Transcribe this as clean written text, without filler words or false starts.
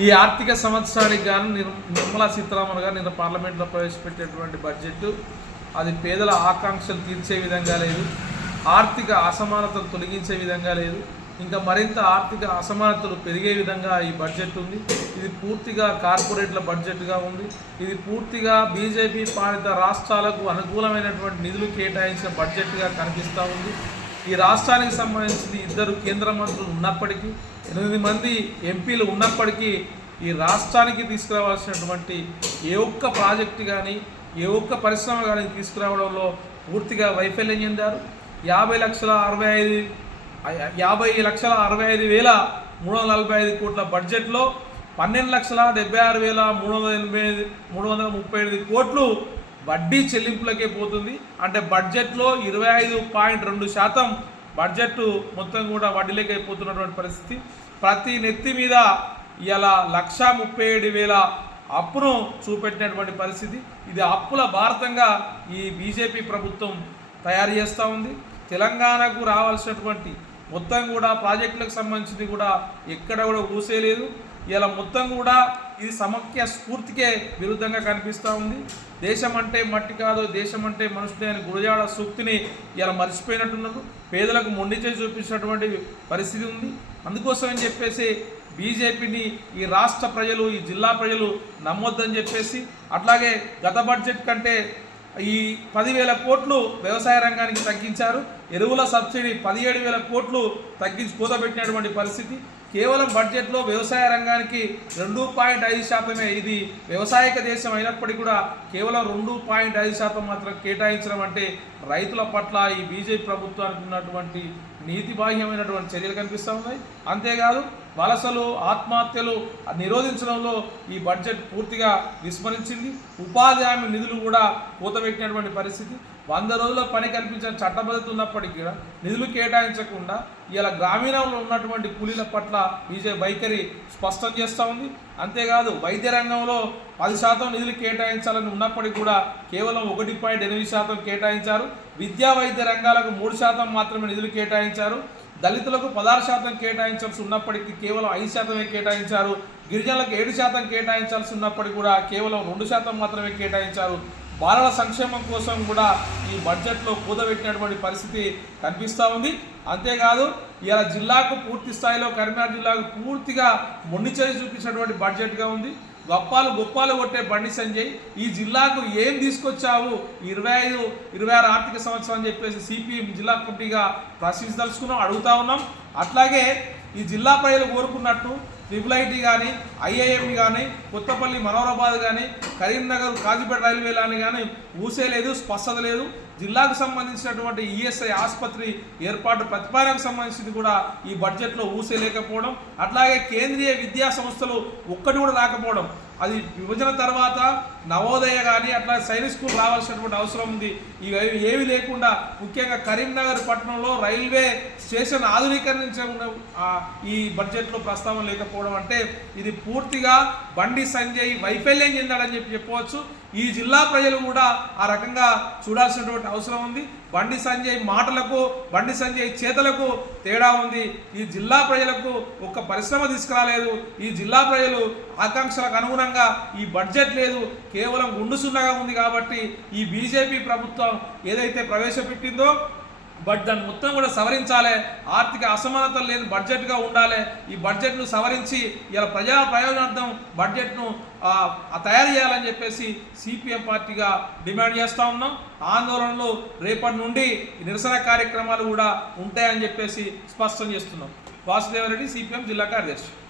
ఈ ఆర్థిక సంవత్సరానికి గాను నిర్మలా సీతారామన్ గారు నిన్న పార్లమెంట్లో ప్రవేశపెట్టేటువంటి బడ్జెట్ అది పేదల ఆకాంక్షలు తీర్చే విధంగా లేదు, ఆర్థిక అసమానతలు తొలగించే విధంగా లేదు, ఇంకా మరింత ఆర్థిక అసమానతలు పెరిగే విధంగా ఈ బడ్జెట్ ఉంది. ఇది పూర్తిగా కార్పొరేట్ల బడ్జెట్గా ఉంది. ఇది పూర్తిగా బీజేపీ పాలిత రాష్ట్రాలకు అనుకూలమైనటువంటి నిధులు కేటాయించిన బడ్జెట్గా కనిపిస్తూ ఉంది. ఈ రాష్ట్రానికి సంబంధించి 2 కేంద్ర మంత్రులు ఉన్నప్పటికీ, 8 మంది ఎంపీలు ఉన్నప్పటికీ ఈ రాష్ట్రానికి తీసుకురావాల్సినటువంటి ఏ ఒక్క ప్రాజెక్టు కానీ ఏ ఒక్క పరిశ్రమ కానీ తీసుకురావడంలో పూర్తిగా వైఫల్యం చెందారు. 50,65,345 కోట్ల బడ్జెట్లో 12,76,337 కోట్లు వడ్డీ చెల్లింపులకే పోతుంది. అంటే బడ్జెట్లో 25.2% బడ్జెట్ మొత్తం కూడా వడ్డీలకే పోతున్నటువంటి పరిస్థితి. ప్రతి నెత్తి మీద ఇలా 1,37,000 అప్పును చూపెట్టినటువంటి పరిస్థితి. ఇది అప్పుల భారతంగా ఈ బీజేపీ ప్రభుత్వం తయారు చేస్తూ ఉంది. తెలంగాణకు రావాల్సినటువంటి మొత్తం కూడా ప్రాజెక్టులకు సంబంధించింది కూడా ఎక్కడ కూడా ఊసేలేదు. ఇలా మొత్తం కూడా ఇది సమైక్య స్ఫూర్తికే విరుద్ధంగా కనిపిస్తూ ఉంది. దేశం అంటే మట్టి కాదు, దేశం అంటే మనుషులే అని గురజాడ సూక్తిని ఇలా మర్చిపోయినట్టున్నారు. పేదలకు మొండి చేసి చూపించినటువంటి పరిస్థితి ఉంది. అందుకోసం అని చెప్పేసి బీజేపీని ఈ రాష్ట్ర ప్రజలు, ఈ జిల్లా ప్రజలు నమ్మొద్దని చెప్పేసి, అట్లాగే గత బడ్జెట్ కంటే ఈ 10,000 కోట్లు వ్యవసాయ రంగానికి తగ్గించారు. ఎరువుల సబ్సిడీ 17,000 కోట్లు తగ్గించి కూతబెట్టినటువంటి పరిస్థితి. కేవలం బడ్జెట్లో వ్యవసాయ రంగానికి 2.5%, ఇది వ్యవసాయక దేశం అయినప్పటికీ కూడా కేవలం 2.5% మాత్రం కేటాయించడం అంటే రైతుల పట్ల ఈ బీజేపీ ప్రభుత్వానికి ఉన్నటువంటి నీతిబాహ్యమైనటువంటి చర్యలు కనిపిస్తూ ఉన్నాయి. అంతేకాదు వలసలు, ఆత్మహత్యలు నిరోధించడంలో ఈ బడ్జెట్ పూర్తిగా విస్మరించింది. ఉపాధి హామీ నిధులు కూడా కూతబెట్టినటువంటి పరిస్థితి. 100 రోజుల పని కల్పించిన చట్టబద్ధత ఉన్నప్పటికీ కూడా నిధులు కేటాయించకుండా ఇలా గ్రామీణంలో ఉన్నటువంటి కూలీల పట్ల బీజేపీ వైఖరి స్పష్టం చేస్తూ ఉంది. అంతేకాదు వైద్య రంగంలో 10% నిధులు కేటాయించాలని ఉన్నప్పటికీ కూడా కేవలం 1.8% కేటాయించారు. విద్యా వైద్య రంగాలకు 3% మాత్రమే నిధులు కేటాయించారు. దళితులకు 16% కేటాయించాల్సి ఉన్నప్పటికీ కేవలం 5% కేటాయించారు. గిరిజనులకు 7% కేటాయించాల్సి ఉన్నప్పటికీ కూడా కేవలం 2% మాత్రమే కేటాయించారు. బాలల సంక్షేమం కోసం కూడా ఈ బడ్జెట్లో కూదబెట్టినటువంటి పరిస్థితి కనిపిస్తూ ఉంది. అంతేకాదు ఇలా జిల్లాకు పూర్తి స్థాయిలో కరీంనగర్ జిల్లాకు పూర్తిగా మొండిచేయి చూపించినటువంటి బడ్జెట్గా ఉంది. గొప్పాలు కొట్టే బండి సంజయ్ ఈ జిల్లాకు ఏం తీసుకొచ్చావు 25-26 ఆర్థిక సంవత్సరం అని చెప్పేసి సిపిఎం జిల్లా కమిటీగా ప్రశ్నించదలుచుకున్నాం, అడుగుతా ఉన్నాం. అట్లాగే ఈ జిల్లా ప్రజలు కోరుకున్నట్టు ట్రిపుల్ కానీ, ఐఐఎంని కానీ, కొత్తపల్లి మనోరాబాద్ కానీ, కరీంనగర్ కాజీపేట రైల్వే లైన్ కానీ ఊసే లేదు, స్పష్టత లేదు. జిల్లాకు సంబంధించినటువంటి ఈఎస్ఐ ఆసుపత్రి ఏర్పాటు ప్రతిపాదనకు సంబంధించింది కూడా ఈ బడ్జెట్లో ఊసే లేకపోవడం, అట్లాగే కేంద్రీయ విద్యా సంస్థలు ఒక్కటి కూడా రాకపోవడం, అది విభజన తర్వాత నవోదయ కానీ అట్లా సైనిక్ స్కూల్ రావాల్సినటువంటి అవసరం ఉంది. ఇవి ఏవి లేకుండా ముఖ్యంగా కరీంనగర్ పట్టణంలో రైల్వే స్టేషన్ ఆధునీకరించే ఈ బడ్జెట్లో ప్రస్తావన లేకపోవడం అంటే ఇది పూర్తిగా బండి సంజయ్ వైఫల్యం చెందాడని చెప్పవచ్చు. ఈ జిల్లా ప్రజలు కూడా ఆ రకంగా చూడాల్సినటువంటి అవసరం ఉంది. బండి సంజయ్ మాటలకు, బండి సంజయ్ చేతలకు తేడా ఉంది. ఈ జిల్లా ప్రజలకు ఒక్క పరిశ్రమ తీసుకురాలేదు. ఈ జిల్లా ప్రజలు ఆకాంక్షలకు అనుగుణంగా ఈ బడ్జెట్ లేదు, కేవలం గుండు సున్నగా ఉంది. కాబట్టి ఈ బీజేపీ ప్రభుత్వం ఏదైతే ప్రవేశపెట్టిందో దాన్ని మొత్తం కూడా సవరించాలి. ఆర్థిక అసమానతలు లేని బడ్జెట్గా ఉండాలి. ఈ బడ్జెట్ను సవరించి ఇలా ప్రజా ప్రయోజనార్థం బడ్జెట్ను తయారు చేయాలని చెప్పేసి సిపిఎం పార్టీగా డిమాండ్ చేస్తూ ఉన్నాం. ఆందోళనలు రేపటి నుండి నిరసన కార్యక్రమాలు కూడా ఉంటాయని చెప్పేసి స్పష్టం చేస్తున్నాం. వాసుదేవరెడ్డి, సిపిఎం జిల్లా కార్యదర్శి.